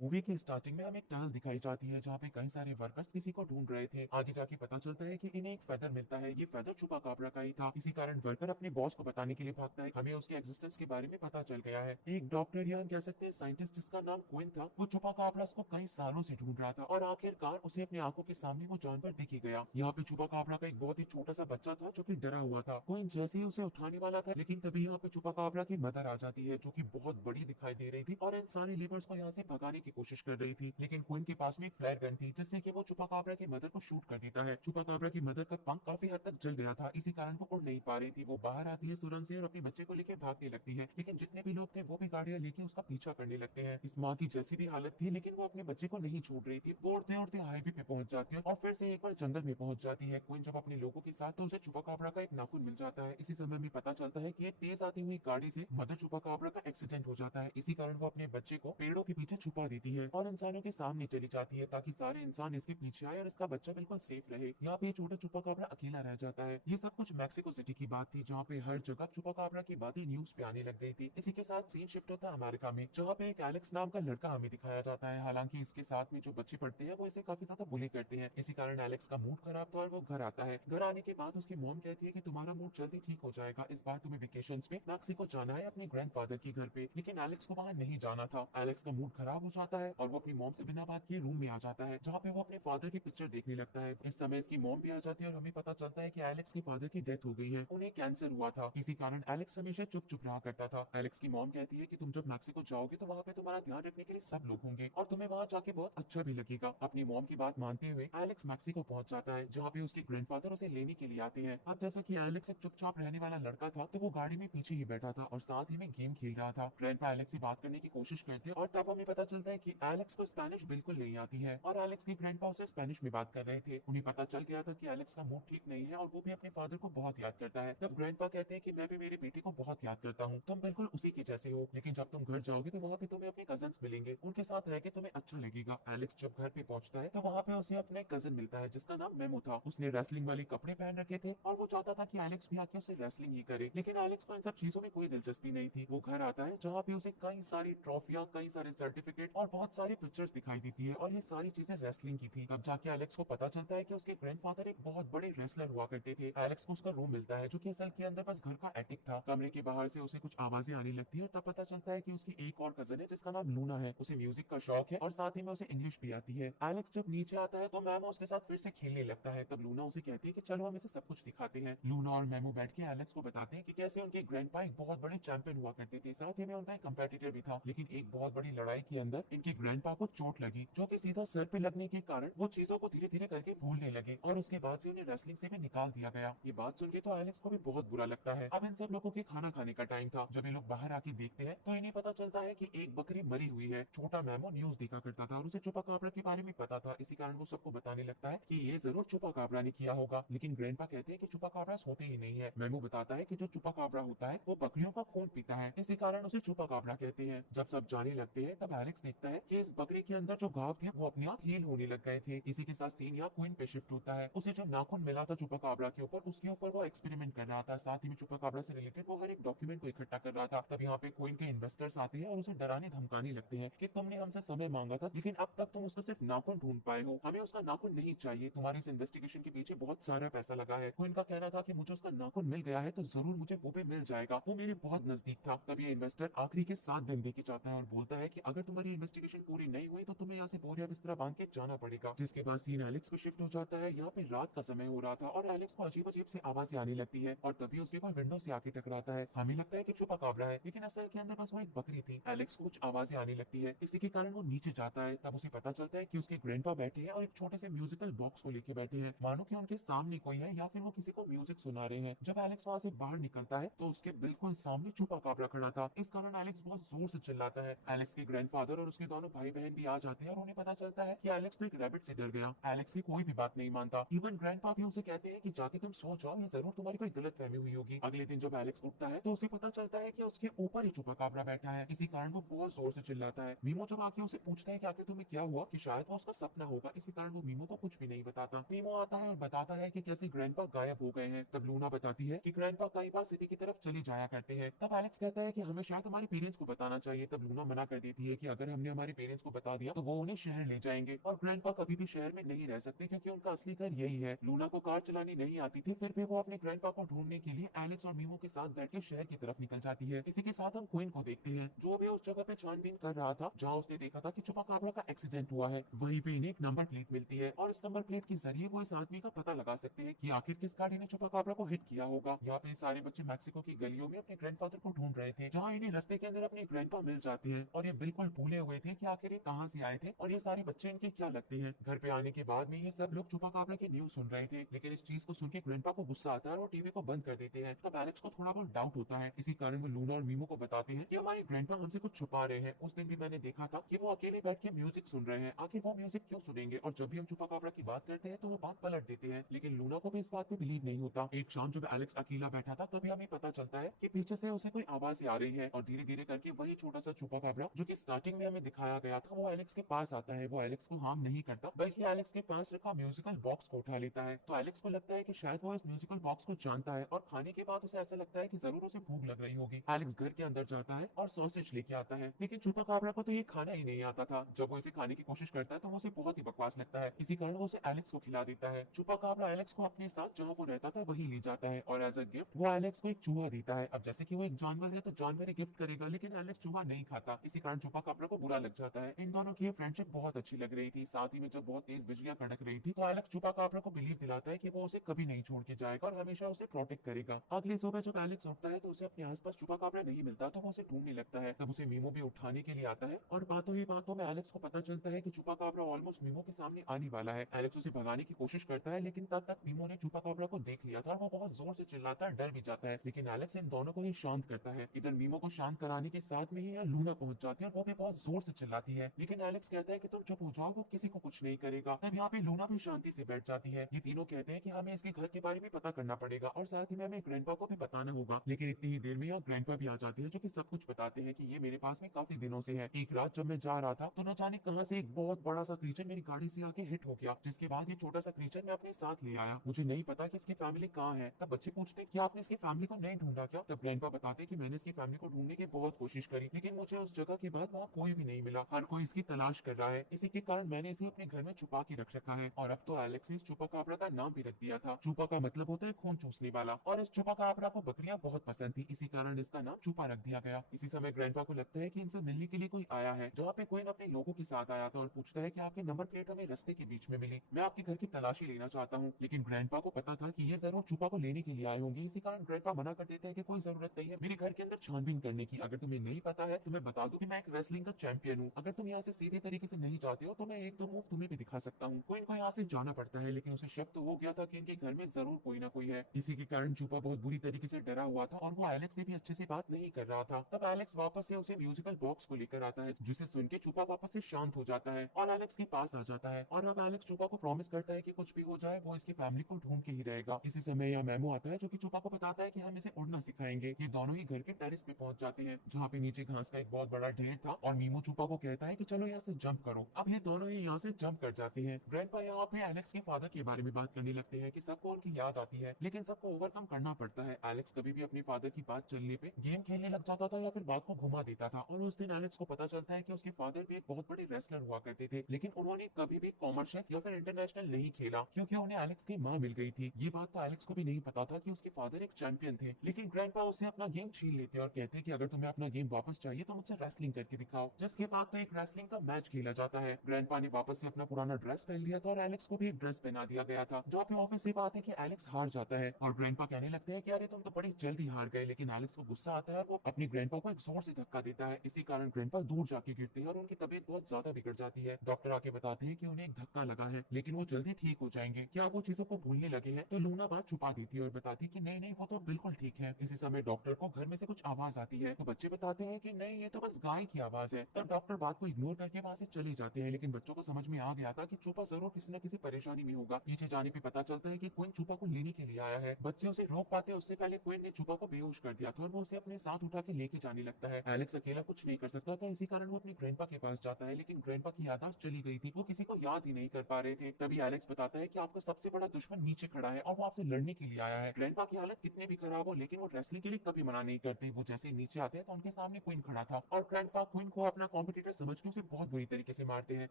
Movie के starting में हमें एक टनल दिखाई जाती है जहाँ पे कई सारे वर्कर्स किसी को ढूंढ रहे थे। आगे जाके पता चलता है कि इन्हें एक फेदर मिलता है। ये फेदर चुपा काबरा का ही था। इसी कारण वर्कर अपने बॉस को बताने के लिए भागता है। हमें उसके एग्जिस्टेंस के बारे में पता चल गया है। एक डॉक्टर या हम कह सकते हैं साइंटिस्ट जिसका नाम क्विन था, वो चुपा काबरास को कई सालों से ढूंढ रहा था और आखिरकार उसे अपनी आंखों के सामने वो जानवर दिख ही गया। यहाँ पे चुपा काबरा का एक बहुत ही छोटा सा बच्चा था जो कि डरा हुआ था। क्विन जैसे ही उसे उठाने वाला था, लेकिन तभी यहाँ पे चुपा काबरा की मदर आ जाती है जो कि बहुत बड़ी दिखाई दे रही थी और इन सारे लेबर्स को यहाँ से भगाने की कोशिश कर रही थी। लेकिन क्विन के पास में एक फ्लायर गन थी जिससे कि वो चुपा काबरा की मदर को शूट कर देता है। चुपा काबरा की मदर का पंख काफी हद तक जल गया था, इसी कारण वो उड़ नहीं पा रही थी। वो बाहर आती है सुरंग से और अपने बच्चे को लेकर भागने लगती है, लेकिन जितने भी लोग थे वो भी गाड़ियां लेके उसका पीछा करने लगते हैं। इस माँ की जैसी भी हालत थी, लेकिन वो अपने बच्चे को नहीं छोड़ रही थी। वो उड़ते उड़ते हाईवे पे पहुंच जाती है और फिर से एक बार जंगल में पहुंच जाती है। क्विन जब अपने लोगों के साथ, तो उसे चुपा काबरा का एक नाखून मिल जाता है। इसी समय में पता चलता है कि एक तेज आती हुई गाड़ी से मदर चुपा काबरा का एक्सीडेंट हो जाता है। इसी कारण वो अपने बच्चे को पेड़ों के पीछे छुपा देती है और इंसानों के सामने चली जाती है ताकि सारे इंसान इसके पीछे आए और इसका बच्चा बिल्कुल सेफ रहे। यहाँ पे छोटा चुपा काबरा अकेला रह जाता है। ये सब कुछ मैक्सिको सिटी की बात थी जहाँ पे हर जगह चुपा काबरा की बातें न्यूज पे आने लग गई थी। इसी के साथ सीन शिफ्ट होता है अमेरिका में, जहाँ पे एक एलेक्स नाम का लड़का हमें दिखाया जाता है। हालांकि इसके साथ में जो बच्चे पढ़ते हैं वो इसे काफी ज्यादा बुली करते हैं। इसी कारण एलेक्स का मूड खराब था और वो घर आता है। घर आने के बाद उसकी मॉम कहती है कि तुम्हारा मूड जल्दी ठीक हो जाएगा, इस बार तुम्हें वेकेशन में मैक्सिको जाना है अपने ग्रैंडफादर के घर पे। लेकिन एलेक्स को वहाँ नहीं जाना था। एलेक्स का मूड खराब हो जाता है और वो अपनी मॉम से बिना बात किए रूम में आ जाता है, जहाँ पे वो अपने फादर की पिक्चर देखने लगता है। इस समय इसकी मॉम भी आ जाती है और हमें पता चलता है कि एलेक्स के फादर की डेथ हो गई है, उन्हें कैंसर हुआ था। इसी कारण एलेक्स हमेशा चुप चुप रहा करता था। एलेक्स की मॉम कहती है कि तुम जब मैक्सिको जाओगे तो वहाँ पे तुम्हारा ध्यान रखने के लिए सब लोग होंगे और तुम्हें वहाँ जाके बहुत अच्छा भी लगेगा। अपनी मॉम की बात मानते हुए एलेक्स मैक्सिको पहुंच जाता है, जहाँ पे उसके ग्रैंडफादर उसे लेने के लिए आते हैं। अब जैसा कि एलेक्स एक चुपचाप रहने वाला लड़का था, तो वो गाड़ी में पीछे ही बैठा था और साथ ही में गेम खेल रहा था। ग्रैंडपा एलेक्स से बात करने की कोशिश करते हैं और तब हमें पता चलता है कि एलेक्स को स्पेनिश बिल्कुल नहीं आती है और एलेक्स के ग्रैंडपा उसे स्पेनिश में बात कर रहे थे। उन्हें पता चल गया था कि एलेक्स का मूड ठीक नहीं है और वो भी अपने फादर को बहुत याद करता है। तब ग्रैंडपा कहते हैं कि मैं भी मेरे बेटे को बहुत याद करता हूँ, तुम बिल्कुल उसी के जैसे हो, लेकिन जब तुम घर जाओगे तो वहाँ पे तुम्हें अपने कजन्स मिलेंगे, उनके साथ रह के तुम्हें अच्छा लगेगा। एलेक्स जब घर पे पहुंचता है तो वहाँ पे उसे अपना एक कजन मिलता है जिसका नाम मेमो था। उसने रेसलिंग वाले कपड़े पहन रखे थे और वो चाहता था कि एलेक्स भी आके उससे रेसलिंग ही करे, लेकिन एलेक्स को इन सब चीजों में कोई दिलचस्पी नहीं थी। वो घर आता है जहाँ पे उसे कई सारी ट्रॉफियां, कई सारे सर्टिफिकेट और बहुत सारी पिक्चर्स दिखाई देती है और ये सारी चीजें रेसलिंग की थी। तब जाके एलेक्स को पता चलता है कि उसके ग्रैंडफादर एक बहुत बड़े रेसलर हुआ करते थे। एलेक्स को उसका रूम मिलता है जो कि असल के अंदर बस घर का एटिक था। कमरे के बाहर से उसे कुछ आवाजें आने लगती है और तब पता चलता है कि उसकी एक और कजन है जिसका नाम लूना है। उसे म्यूजिक का शौक है और साथ ही में उसे इंग्लिश भी आती है। एलेक्स जब नीचे आता है तो मैमो उसके साथ फिर से खेलने लगता है। तब लूना उसे कहती है कि चलो हम इसे सब कुछ दिखाते हैं। लूना और मैमो बैठ के एलेक्स को बताते हैं कि कैसे उनके ग्रैंडपा एक बहुत बड़े चैंपियन हुआ करते थे, साथ ही में उनका एक कंपेटिटर भी था। लेकिन एक बहुत बड़ी लड़ाई के अंदर इनके ग्रैंडपा को चोट लगी, जो कि सीधा सर पे लगने के कारण वो चीजों को धीरे धीरे करके भूलने लगे और उसके बाद से उन्हें रेसलिंग से भी निकाल दिया गया। ये बात सुन के तो एलेक्स को भी बहुत बुरा लगता है। अब इन सब लोगों के खाना खाने का टाइम था। जब ये लोग बाहर आके देखते हैं तो इन्हें पता चलता है कि एक बकरी मरी हुई है। छोटा मैमो न्यूज देखा करता था और उसे चुपा काबरा के बारे में पता था। इसी कारण वो सबको बताने लगता है कि ये जरूर चुपा काबरा ने किया होगा। लेकिन ग्रैंडपा कहते हैं कि चुपा काबरा होते ही नहीं है। मैमो बताता है कि जो चुपा काबरा होता है वो बकरियों का खून पीता है, इसी कारण उसे चुपा काबरा कहते हैं। जब सब जाने लगते हैं तब एलेक्स देखता है कि इस बकरी के अंदर जो घाव थे वो अपने आप हील होने लग गए थे। इसी के साथ सीन यहाँ क्वीन पे शिफ्ट होता है। उसे जो नाखून मिला था चुपा काबरा के ऊपर, उसके ऊपर वो एक्सपेरिमेंट कर रहा था। साथ ही में चुपा काबरा से रिलेटेड वो हर एक डॉक्यूमेंट को इकट्ठा कर रहा था। तब यहाँ पे क्वीन के इन्वेस्टर्स आते हैं और उसे डराने धमकाने लगते हैं कि तुमने हमसे समय मांगा था, लेकिन अब तक तुम उसका सिर्फ नाखून ढूंढ पाए हो, हमें उसका नाखून नहीं चाहिए। तुम्हारी इस इन्वेस्टिगेशन के पीछे बहुत सारा पैसा लगा है। क्वीन का कहना था कि मुझे उसका नाखून मिल गया है तो जरूर मुझे वो भी मिल जाएगा, वो मेरे बहुत नजदीक था। तब ये इन्वेस्टर आखिरी के 7 दिन देके चाहता है और बोलता है कि अगर तुम्हारी इन्वेस्टिगेशन पूरी नहीं हुई तो तुम्हें यहाँ से बोरिया बिस्तरा बांध के जाना पड़ेगा। जिसके बाद सीन एलेक्स को शिफ्ट हो जाता है। यहाँ पे रात का समय हो रहा था और एलेक्स को अजीब अजीब से आवाजें आने लगती है और तभी उसके कोई विंडो से आके टकराता है। हमें लगता है कि चुपा काबरा है, लेकिन असल के अंदर बस वो एक बकरी थी। एलेक्स को कुछ आवाजें आने लगती है, इसी के कारण वो नीचे जाता है। तब उसे पता चलता है कि उसके ग्रैंडपा बैठे हैं और एक छोटे से म्यूजिकल बॉक्स को लेके बैठे हैं, मानो कि उनके सामने कोई है या फिर वो किसी को म्यूजिक सुना रहे हैं। जब एलेक्स वहाँ से बाहर निकलता है तो उसके बिल्कुल सामने चुपा काबरा खड़ा था। इस कारण एलेक्स बहुत जोर से चिल्लाता है। एलेक्स के ग्रैंडफादर और उसके दोनों भाई बहन भी आ जाते हैं और उन्हें पता चलता है कि एलेक्स तो एक रैबिट से डर गया। एलेक्स की कोई भी बात नहीं मानता। इवन ग्रैंडपा भी उसे कहते हैं कि जाके तुम सो जाओ, ये जरूर तुम्हारी कोई गलत फहमी हुई होगी। अगले दिन जब एलेक्स उठता है तो उसे पता चलता है कि उसके ऊपर ही चुपा काबरा बैठा है। इसी कारण वो बहुत जोर से चिल्लाता है। मीमो जब आके उसे पूछता है कि आखिर तुम्हें क्या हुआ, कि शायद वो उसका सपना होगा, इसी कारण वो मीमो को कुछ भी नहीं बताता। मीमो आता है और बताता है कि कैसे ग्रैंडपा गायब हो गए हैं। तब लूना बताती है कि ग्रैंडपा कई बार सिटी की तरफ चली जाया करते हैं। तब एलेक्स कहता है कि हमें शायद हमारे पेरेंट्स को बताना चाहिए। तब लूना मना कर देती है कि अगर हमने हमने हमारे पेरेंट्स को बता दिया तो वो उन्हें शहर ले जाएंगे और ग्रैंडपा कभी भी शहर में नहीं रह सकते क्योंकि उनका असली घर यही है। लूना को कार चलानी नहीं आती थी, फिर भी वो अपने ग्रैंडपा को ढूंढने के लिए एलेक्स और मीमो के साथ बैठ के शहर की तरफ निकल जाती है। इसी के साथ हम क्वीन को देखते हैं जो भी उस जगह पे छानबीन कर रहा था जहाँ उसने देखा था कि चुपाकाब्रा का एक्सीडेंट हुआ है। वहीं पे इन्हें एक नंबर प्लेट मिलती है और इस नंबर प्लेट के जरिए वो इस आदमी का पता लगा सकते हैं कि आखिर किस गाड़ी ने चुपाकाब्रा को हिट किया होगा। यहाँ पे सारे बच्चे मैक्सिको की गलियों में अपने ग्रैंडफादर को ढूंढ रहे थे जहाँ इन्हें रास्ते के अंदर अपने ग्रैंडपा मिल जाते हैं और ये बिल्कुल भूले हुए थे कि आखिर ये कहाँ से आए थे और ये सारे बच्चे इनके क्या लगते हैं। घर पे आने के बाद में ये सब लोग चुपाकाब्रा की न्यूज सुन रहे थे, लेकिन इस चीज को सुन के ग्रैंडपा को गुस्सा आता है और वो टीवी को बंद कर देते हैं। तब एलेक्स को थोड़ा बहुत डाउट होता है, इसी कारण वो लूना और मीमो को बताते हैं कि हमारे ग्रैंडपा हमसे कुछ छुपा रहे हैं। उस दिन भी मैंने देखा था कि वो अकेले बैठ के म्यूजिक सुन रहे हैं, आखिर वो म्यूजिक क्यों सुनेंगे। और जब भी हम चुपाकाब्रा की बात करते हैं तो वो बात पलट देते हैं, लेकिन लूना को भी इस बात पे बिलीव नहीं होता। एक शाम जब एलेक्स अकेला बैठा था तभी हमें पता चलता है कि पीछे से उसे कोई आवाज आ रही है और धीरे धीरे करके वही छोटा सा चुपाकाब्रा जो कि स्टार्टिंग में हमें दिखाया गया था वो एलेक्स के पास आता है। वो एलेक्स को हार्म नहीं करता बल्कि एलेक्स के पास रखा म्यूजिकल बॉक्स को उठा लेता है। तो एलेक्स को लगता है कि शायद वो इस म्यूजिकल बॉक्स को जानता है और खाने के बाद उसे ऐसा लगता है कि जरूर उसे भूख लग रही होगी। एलेक्स घर के अंदर जाता है और सॉसेज लेके आता है, लेकिन चुपाकाब्रा को तो ये खाना ही नहीं आता था। जब वो इसे खाने की कोशिश करता है तो वो उसे बहुत ही बकवास लगता है, इसी कारण वो उसे एलेक्स को खिला देता है। चुपाकाब्रा एलेक्स को अपने साथ जहाँ वो रहता था वही ले जाता है और एज अ गिफ्ट वो एलेक्स को एक चूहा देता है। अब जैसे कि वो एक जानवर है तो जानवर ही गिफ्ट करेगा, लेकिन एलेक्स चूहा नहीं खाता, इसी कारण चुपाकाब्रा को बुरा लग जाता है। इन दोनों की ये फ्रेंडशिप बहुत अच्छी लग रही थी। साथ ही में जब बहुत तेज बिजलियां कड़क रही थी तो एलेक्स चुपाकाब्रा को बिलीव दिलाता है कि वो उसे कभी नहीं छोड़ के जाएगा और हमेशा उसे प्रोटेक्ट करेगा। अगली सुबह जब एलेक्स उठता है तो उसे अपने आसपास चुपाकाब्रा नहीं मिलता तो वो उसे ढूंढने लगता है। तब उसे मीमो भी उठाने के लिए आता है और बातों ही बातों में एलेक्स को पता चलता है कि चुपाकाब्रा ऑलमोस्ट मीमो के सामने आने वाला है। एलेक्स उसे भगाने की कोशिश करता है, लेकिन तब तक मीमो ने चुपाकाब्रा को देख लिया था और वो बहुत जोर से चिल्लाता है, डर भी जाता है, लेकिन एलेक्स इन दोनों को ही शांत करता है। इधर मीमो को शांत कराने के साथ में ही यहाँ लूना पहुंच जाती है और वो भी बहुत जोर से चिल्लाती है, लेकिन एलेक्स कहता है कि तुम चुप हो जाओ, वो किसी को कुछ नहीं करेगा। तब यहाँ पे लूना भी शांति से बैठ जाती है। ये तीनों कहते हैं कि हमें इसके घर के बारे में पता करना पड़ेगा और साथ ही में हमें ग्रैंडपा को भी बताना होगा, लेकिन इतनी ही देर में यहाँ ग्रैंडपा भी आ जाती है जो कि सब कुछ बताते हैं कि ये मेरे पास में काफी दिनों से है। एक रात जब मैं जा रहा था तो न जाने कहां से एक बहुत बड़ा सा क्रीचर मेरी गाड़ी से आके हिट हो गया, जिसके बाद ये छोटा सा क्रीचर मैं अपने साथ ले आया। मुझे नहीं पता कि इसकी फैमिली कहाँ है। तब बच्चे पूछते हैं कि आपने इसकी फैमिली को नहीं ढूंढा क्या? तब ग्रैंडपा बताते कि मैंने इसकी फैमिली को ढूंढने की बहुत कोशिश करी, लेकिन मुझे उस जगह के बाद वहाँ कोई भी नहीं मिला। हर कोई इसकी तलाश कर रहा है, इसी के कारण मैंने इसे अपने घर में छुपा के रख रखा है। और अब तो एलेक्स ने इस चुपाकाब्रा का नाम भी रख दिया था। चुपा का मतलब होता है खून चूसने वाला, और इस चुपाकाब्रा को बकरियां बहुत पसंद थी, इसी कारण इसका नाम चुपा रख दिया गया। इसी समय ग्रैंडपा को लगता है कि इनसे मिलने के लिए कोई आया है, जहाँ पे कोई अपने लोगों के साथ आया था और पूछता है कि आपकी नंबर प्लेट हमें रास्ते के बीच में मिली, मैं आपके घर की तलाशी लेना चाहता हूँ। लेकिन ग्रैंडपा को पता था कि ये जरूर चुपा को लेने के लिए आए होंगे, इसी कारण ग्रैंडपा मना कर देते हैं कि कोई जरूरत नहीं है मेरे घर के अंदर छानबीन करने की। अगर तुम्हें नहीं पता है तो मैं बता दूं कि मैं एक रेसलिंग का चैंपियन हूँ। अगर तुम यहाँ से सीधे तरीके से नहीं जाते हो तो मैं एक दो मूव तुम्हें भी दिखा सकता हूँ। कोई इनको यहाँ से जाना पड़ता है, लेकिन उसे शक तो हो गया था कि इनके घर में जरूर कोई ना कोई है। इसी के कारण चुपा बहुत बुरी तरीके से डरा हुआ था और वो एलेक्स से भी अच्छे से बात नहीं कर रहा था। तब एलेक्स वापस से उसे म्यूजिकल बॉक्स को लेकर आता है, जिसे सुन के चुपा वापस से शांत हो जाता है और एलेक्स के पास आ जाता है। और अब एलेक्स चुपा को प्रॉमिस करता है कि कुछ भी हो जाए वो इसकी फैमिली को ढूंढ के ही रहेगा। इसी समय यह मेमो आता है जो कि चुपा को बताता है कि हम इसे उड़ना सिखाएंगे। ये दोनों ही घर के टेरिस पे पहुंच जाते हैं, जहाँ पे नीचे घास का एक बहुत बड़ा ढेर था और मीमो चुपा को कहता है कि चलो यहाँ से जंप करो। अब ये दोनों ही यहाँ से जंप कर जाते हैं। ग्रैंडपा यहाँ पे एलेक्स के फादर के बारे में बात करने लगते हैं कि सबको उनकी याद आती है, लेकिन सबको ओवरकम करना पड़ता है। एलेक्स कभी भी अपने फादर की बात चलने पे गेम खेलने लग जाता था या फिर बात को घुमा देता था। और उस दिन एलेक्स को पता चलता है कि उसके फादर भी एक बहुत बड़े रेसलर हुआ करते थे, लेकिन उन्होंने कभी भी कॉमर्शियल या फिर इंटरनेशनल नहीं खेला क्योंकि उन्हें एलेक्स की माँ मिल गई थी। ये बात तो एलेक्स को भी नहीं पता था कि उसके फादर एक चैंपियन थे, लेकिन ग्रैंडपा उससे अपना गेम छीन लेते और कहते हैं कि अगर तुम्हें अपना गेम वापस चाहिए तो मुझसे रेसलिंग करके दिखाओ। जिसके बाद तो एक रेसलिंग का मैच खेला जाता है। ग्रैंडपा ने वापस से अपना पुराना ड्रेस पहन लिया था और एलेक्स को भी एक ड्रेस पहना दिया गया था। जहाँ पे ऑफिस से बात है कि एलेक्स हार जाता है और ग्रैंडपा कहने लगते हैं कि अरे तुम तो बड़ी जल्दी हार गए, लेकिन एलेक्स को गुस्सा आता है और वो अपनी ग्रैंडपा को एक जोर से धक्का देता है। इसी कारण ग्रैंडपा दूर जाके गिरते हैं और उनकी तबीयत बहुत ज्यादा बिगड़ जाती है। डॉक्टर आके बताते हैं कि उन्हें एक धक्का लगा है, लेकिन वो जल्दी ठीक हो जाएंगे। क्या वो चीजों को भूलने लगे हैं? तो लूना बात छुपा देती है और बताती है कि नहीं नहीं वो तो बिल्कुल ठीक है। इसी समय डॉक्टर को घर में से कुछ आवाज आती है, तो बच्चे बताते हैं कि नहीं ये तो बस गाय की आवाज है। तब डॉक्टर बात को इग्नोर करके वहाँ से चले जाते हैं, लेकिन बच्चों को समझ में आ गया था कि चुपा जरूर किसी न किसी परेशानी में होगा। पीछे जाने पे पता चलता है कि क्वीन चुपा को लेने के लिए आया है। बच्चे उसे रोक पाते उससे पहले क्वीन ने चुपा को बेहोश कर दिया था और वो उसे अपने साथ उठा के लेके जाने लगता है। एलेक्स अकेला कुछ नहीं कर सकता था, इसी कारण वो अपनी ग्रैंडपा के पास जाता है, लेकिन ग्रैंडपा की याददाश्त चली गई थी, वो किसी को याद ही नहीं कर पा रहे थे। तभी एलेक्स बताता है कि आपका सबसे बड़ा दुश्मन नीचे खड़ा है और वो आपसे लड़ने के लिए आया है। ग्रैंडपा की हालत कितने भी खराब हो, लेकिन वो रेसलिंग के लिए कभी मना नहीं करते। वो जैसे नीचे आते हैं तो उनके सामने क्वीन खड़ा था और ग्रैंडपा क्वीन को अपना कॉम्पिटिटर समझ के उसे बहुत बुरी तरीके से मारते हैं।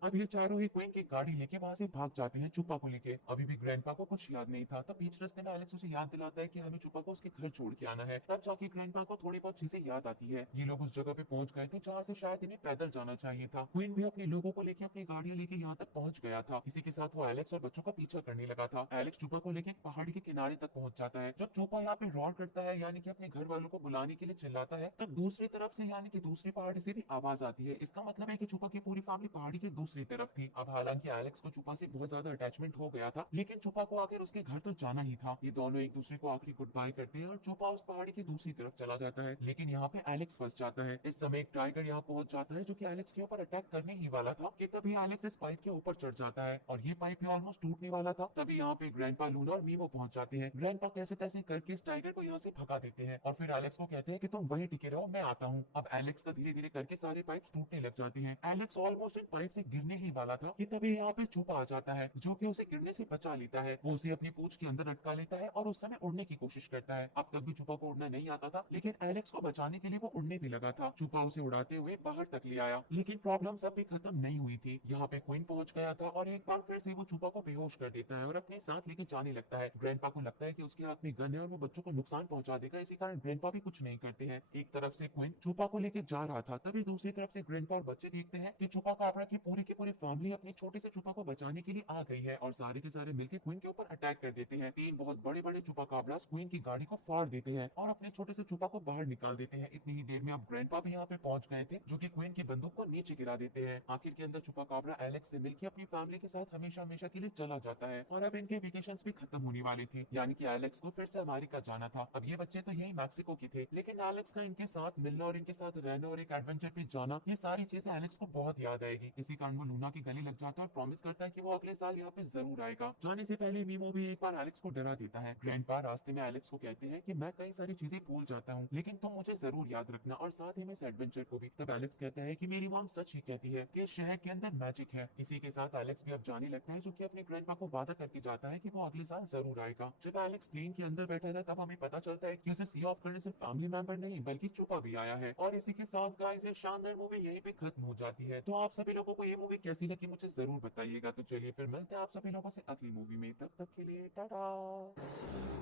अब ये चारों ही क्वीन की गाड़ी लेके वहाँ से भाग जाते हैं चुपा को लेके। अभी भी ग्रैंडपा को कुछ याद नहीं था, तब बीच रास्ते में एलेक्स उसे याद दिलाता है कि हमें चुपा को उसके घर छोड़ के आना है। तब जाके ग्रैंडपा को थोड़ी बहुत चीजें याद आती है। ये लोग उस जगह पे पहुंच गए थे जहाँ से शायद इन्हें पैदल जाना चाहिए था। क्वीन भी अपने लोगों को लेके अपनी गाड़ियां लेके यहाँ तक पहुंच गया था। इसी के साथ वो एलेक्स और बच्चों का पीछा करने लगा था। एलेक्स चुपा को लेके एक पहाड़ी के किनारे तक पहुंच जाता है। जब चुपा यहाँ पे रॉड करता है यानी कि अपने घर वालों को बुलाने के लिए चिल्लाता है, तब दूसरी तरफ से यानी कि दूसरी पहाड़ी से भी आवाज आती है। इसका मतलब है कि चुपा की पूरी फैमिली पहाड़ी के दूसरी तरफ थी। अब हालांकि एलेक्स को चुपा से बहुत ज्यादा अटैचमेंट हो गया था, लेकिन चुपा को आखिर उसके घर तो जाना ही था। ये दोनों एक दूसरे को आखिरी गुड बाय करते हैं और चुपा उस पहाड़ी की दूसरी तरफ चला जाता है। लेकिन यहाँ पे एलेक्स फंस जाता है। इस समय एक टाइगर यहाँ पहुंच जाता है जो कि एलेक्स के ऊपर अटैक करने ही वाला था कि तभी एलेक्स इस पाइप के ऊपर चढ़ जाता है और ये पाइप ऑलमोस्ट टूटने वाला था। तभी यहाँ पे ग्रैंडपा, लूना और मीमो पहुंच जाते हैं। ग्रैंडपा कैसे तैसे करके इस टाइगर को यहाँ से भगा देते हैं और फिर एलेक्स को कहते हैं कि तुम वहीं टिके रहो, मैं आता हूँ। अब एलेक्स का धीरे धीरे करके सारे पाइप टूटने लग जाते हैं। एलेक्स ऑलमोस्ट इन पाइप से गिरने ही वाला था कि तभी यहाँ पे चुपा आ जाता है जो कि उसे गिरने से बचा लेता है। वो उसे अपनी पूंछ के अंदर अटका लेता है और उस समय उड़ने की कोशिश करता है। अब तक भी चुपा को उड़ना नहीं आता था, लेकिन एलेक्स को बचाने के लिए वो उड़ने भी लगा था। चुपा उसे उड़ाते हुए बाहर तक ले आया, लेकिन प्रॉब्लम सब भी खत्म नहीं हुई थी। यहाँ पे क्वीन पहुंच गया था और एक बार फिर से वो चुपा को बेहोश कर देता है और अपने साथ लेके जाने लगता है। ग्रैंडपा को लगता है कि उसके हाथ में गन है और वो बच्चों को नुकसान पहुंचा देगा, इसी कारण ग्रैंडपा भी कुछ नहीं करते हैं। एक तरफ से क्वीन चुपा को लेके जा रहा था, तभी दूसरी तरफ से ग्रैंडपा और बच्चे देखते हैं कि चुपा काबरा की पूरी फैमिली अपने छोटे से चुपा को बचाने के लिए आ गई है और सारे के सारे मिलकर क्वीन के ऊपर अटैक कर देते हैं। तीन बहुत बड़े बड़े चुपा काबरास क्वीन की गाड़ी को फाड़ देते हैं और अपने छोटे से चुपा को बाहर निकाल देते हैं। इतनी ही देर में अब ग्रैंडपा भी यहाँ पे पहुंच गए थे जो कि क्वीन की बंदूक को नीचे गिरा देते हैं। आखिर के अंदर चुपा काबरा एलेक्स से मिलकर अपनी फैमिली के साथ हमेशा हमेशा के लिए चला जाता है और अब इनके वेकेशंस भी खत्म होने वाले थे, यानी कि एलेक्स को फिर से अमेरिका जाना था। अब ये बच्चे तो यही मैक्सिको के थे, लेकिन एलेक्स का इनके साथ मिलना और इनके साथ रहना और एक एडवेंचर पे जाना, ये सारी चीजें एलेक्स को बहुत याद आएगी। इसी कारण वो लूना के गले लग जाता है और प्रॉमिस करता है कि वो अगले साल यहाँ पे जरूर आएगा। जाने से पहले मीमो भी एक बार एलेक्स को डरा देता है। ग्रैंडपा रास्ते में एलेक्स को कहते हैं कि मैं कई सारी चीजें भूल जाता हूँ, लेकिन तुम मुझे जरूर याद रखना और साथ ही में इस एडवेंचर को भी। तब एलेक्स कहता है कि मेरी मॉम सच ही कहती है कि इस शहर के अंदर मैजिक है। इसी के साथ एलेक्स भी अब जाने लगता है, जो कि अपने ग्रैंडपा को वादा करके जाता है कि वो अगले साल जरूर आएगा। जब एलेक्स प्लेन के अंदर बैठा था तब हमें पता चलता है कि उसे सी ऑफ करने से फैमिली मेंबर नहीं बल्कि चुपा भी आया है। और इसी के साथ गाइस ये शानदार मूवी यहीं पे खत्म हो जाती है। तो आप सभी लोगों को ये मूवी कैसी लगी मुझे जरूर बताइएगा। तो चलिए फिर मिलते हैं आप सभी लोगों से अगली मूवी में, तब तक के लिए टाटा।